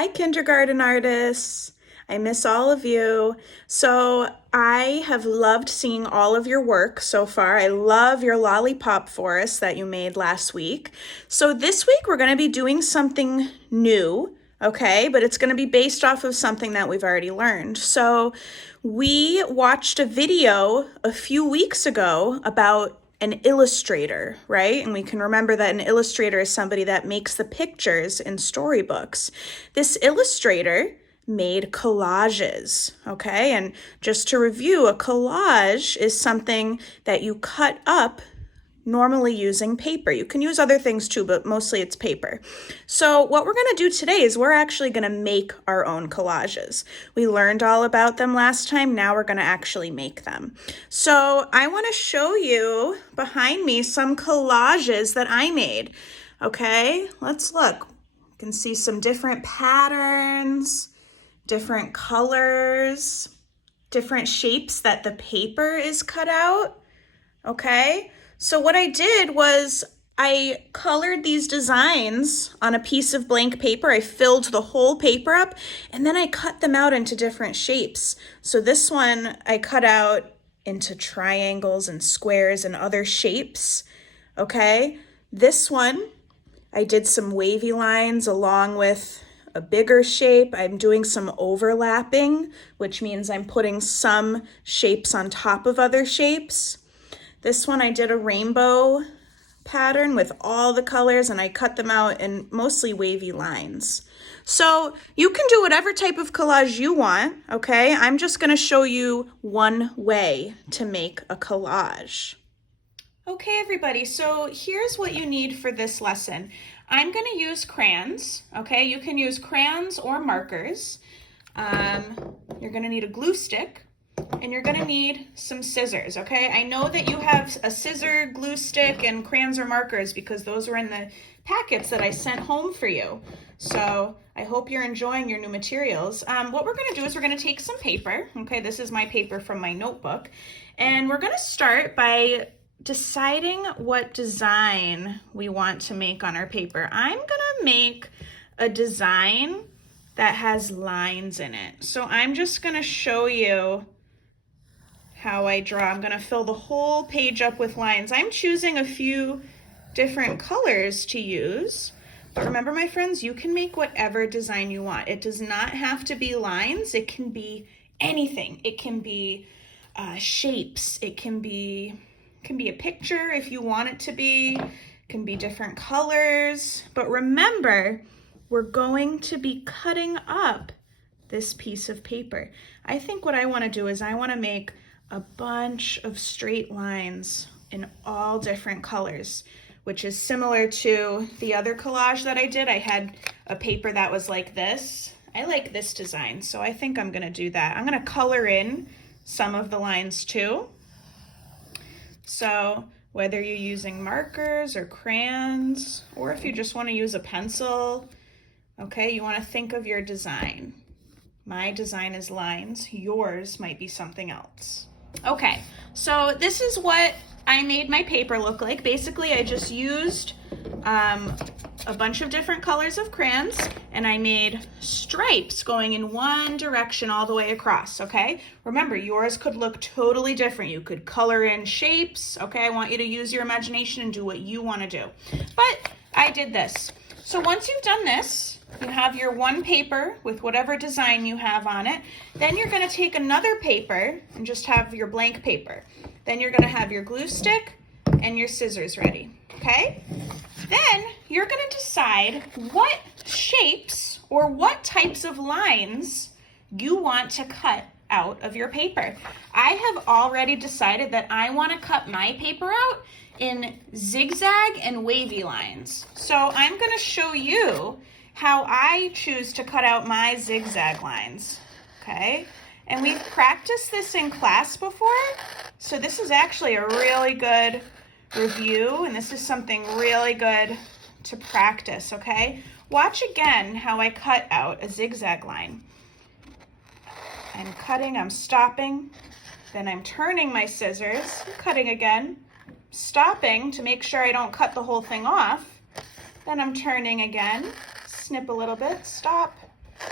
Hi, kindergarten artists. I miss all of you. So I have loved seeing all of your work so far. I love your lollipop forest that you made last week. So this week we're going to be doing something new, okay? But it's going to be based off of something that we've already learned. So we watched a video a few weeks ago about an illustrator, right? And we can remember that an illustrator is somebody that makes the pictures in storybooks. This illustrator made collages, okay? And just to review, a collage is something that you cut up normally using paper. You can use other things too, but mostly it's paper. So what we're going to do today is we're actually going to make our own collages. We learned all about them last time. Now we're going to actually make them. So I want to show you behind me some collages that I made. Okay, let's look. You can see some different patterns, different colors, different shapes that the paper is cut out. Okay, so what I did was I colored these designs on a piece of blank paper. I filled the whole paper up and then I cut them out into different shapes. So this one I cut out into triangles and squares and other shapes. Okay, this one I did some wavy lines along with a bigger shape. I'm doing some overlapping, which means I'm putting some shapes on top of other shapes. This one I did a rainbow pattern with all the colors and I cut them out in mostly wavy lines. So you can do whatever type of collage you want, okay? I'm just gonna show you one way to make a collage. Okay, everybody, so here's what you need for this lesson. I'm gonna use crayons, okay? You can use crayons or markers. You're gonna need a glue stick, and you're gonna need some scissors, okay? I know that you have a scissor, glue stick, and crayons or markers because those were in the packets that I sent home for you. So I hope you're enjoying your new materials. What we're gonna do is we're gonna take some paper, okay? This is my paper from my notebook. And we're gonna start by deciding what design we want to make on our paper. I'm gonna make a design that has lines in it. So I'm just gonna show you how I draw. I'm gonna fill the whole page up with lines. I'm choosing a few different colors to use, but remember, my friends, you can make whatever design you want. It does not have to be lines. It can be anything. It can be shapes. It can be a picture if you want it to be. It can be different colors. But remember, we're going to be cutting up this piece of paper. I think what I want to do is I want to make a bunch of straight lines in all different colors, which is similar to the other collage that I did. I had a paper that was like this. I like this design, so I think I'm gonna do that. I'm gonna color in some of the lines too. So whether you're using markers or crayons, or if you just wanna use a pencil, okay, you wanna think of your design. My design is lines, yours might be something else. Okay, so this is what I made my paper look like. Basically, I just used a bunch of different colors of crayons and I made stripes going in one direction all the way across, okay? Remember, yours could look totally different. You could color in shapes, okay? I want you to use your imagination and do what you want to do. But I did this. So once you've done this, you have your one paper with whatever design you have on it. Then you're going to take another paper and just have your blank paper. Then you're going to have your glue stick and your scissors ready, okay? Then you're going to decide what shapes or what types of lines you want to cut out of your paper. I have already decided that I want to cut my paper out in zigzag and wavy lines. So I'm going to show you how I choose to cut out my zigzag lines, okay? And we've practiced this in class before, so this is actually a really good review, and this is something really good to practice, okay? Watch again how I cut out a zigzag line. I'm cutting, I'm stopping, then I'm turning my scissors, cutting again, stopping to make sure I don't cut the whole thing off, then I'm turning again, snip a little bit, stop,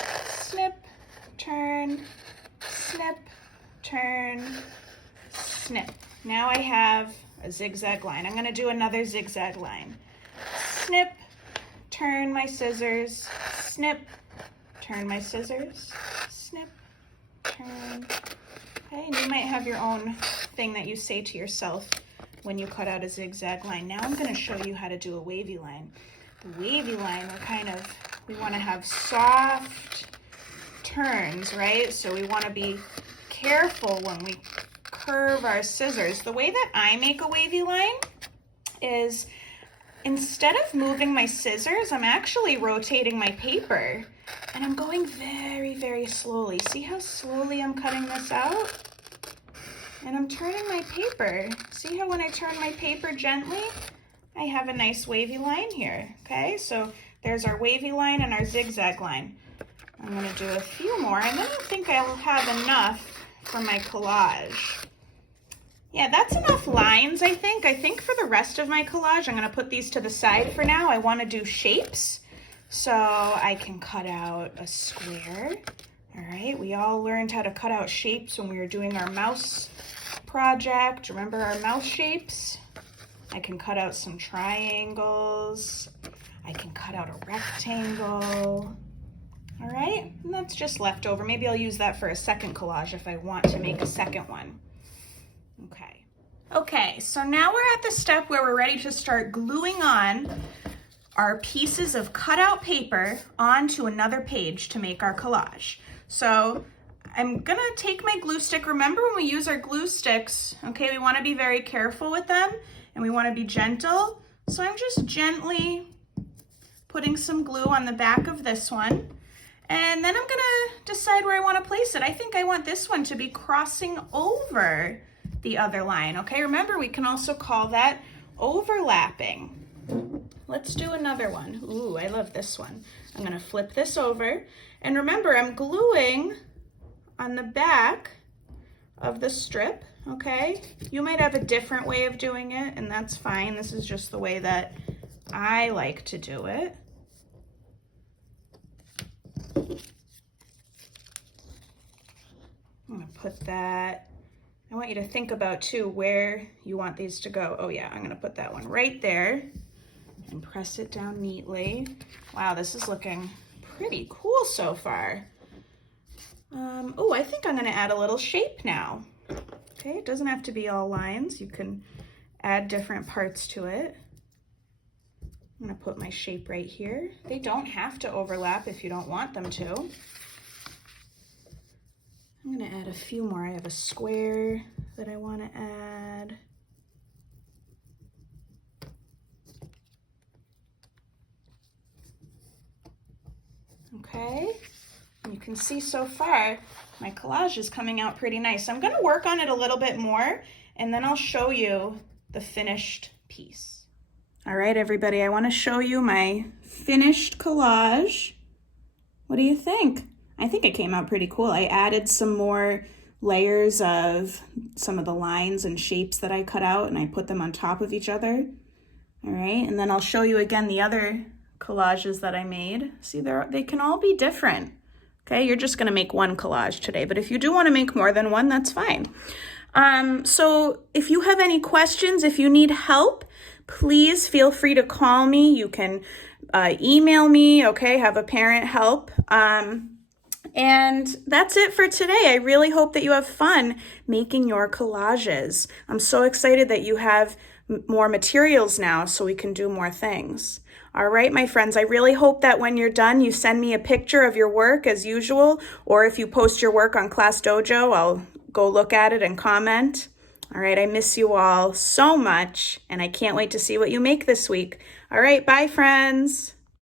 snip, turn, snip, turn, snip. Now I have a zigzag line. I'm gonna do another zigzag line. Snip, turn my scissors, snip, turn my scissors, snip, turn. Okay, and you might have your own thing that you say to yourself when you cut out a zigzag line. Now I'm gonna show you how to do a wavy line. The wavy line, we wanna have soft turns, right? So we wanna be careful when we curve our scissors. The way that I make a wavy line is instead of moving my scissors, I'm actually rotating my paper and I'm going very, very slowly. See how slowly I'm cutting this out? And I'm turning my paper. See how when I turn my paper gently, I have a nice wavy line here, okay? So there's our wavy line and our zigzag line. I'm gonna do a few more and then I think I'll have enough for my collage. Yeah, that's enough lines, I think. I think for the rest of my collage, I'm gonna put these to the side for now. I wanna do shapes, so I can cut out a square. All right, we all learned how to cut out shapes when we were doing our mouse project. Remember our mouse shapes? I can cut out some triangles. I can cut out a rectangle. All right, and that's just leftover. Maybe I'll use that for a second collage if I want to make a second one. Okay, so now we're at the step where we're ready to start gluing on our pieces of cutout paper onto another page to make our collage. So I'm gonna take my glue stick. Remember when we use our glue sticks, okay, we wanna be very careful with them and we wanna be gentle. So I'm just gently putting some glue on the back of this one. And then I'm gonna decide where I wanna place it. I think I want this one to be crossing over the other line, okay? Remember, we can also call that overlapping. Let's do another one. Ooh, I love this one. I'm gonna flip this over. And remember, I'm gluing on the back of the strip, okay? You might have a different way of doing it, and that's fine. This is just the way that I like to do it. I'm gonna put that. I want you to think about too where you want these to go. Oh yeah, I'm gonna put that one right there and press it down neatly. Wow, this is looking pretty cool so far. Oh, I think I'm gonna add a little shape now. Okay, it doesn't have to be all lines. You can add different parts to it. I'm gonna put my shape right here. They don't have to overlap if you don't want them to. I'm gonna add a few more. I have a square that I wanna add. Okay, and you can see so far, my collage is coming out pretty nice. I'm gonna work on it a little bit more and then I'll show you the finished piece. All right, everybody, I wanna show you my finished collage. What do you think? I think it came out pretty cool. I added some more layers of some of the lines and shapes that I cut out and I put them on top of each other. All right, and then I'll show you again the other collages that I made. See, they can all be different. Okay, you're just gonna make one collage today, but if you do wanna make more than one, that's fine. So if you have any questions, if you need help, please feel free to call me. You can email me, okay, have a parent help. And that's it for today. I really hope that you have fun making your collages. I'm so excited that you have more materials now so we can do more things. All right, my friends, I really hope that when you're done, you send me a picture of your work as usual, or if you post your work on Class Dojo, I'll go look at it and comment. All right, I miss you all so much, and I can't wait to see what you make this week. All right, bye, friends.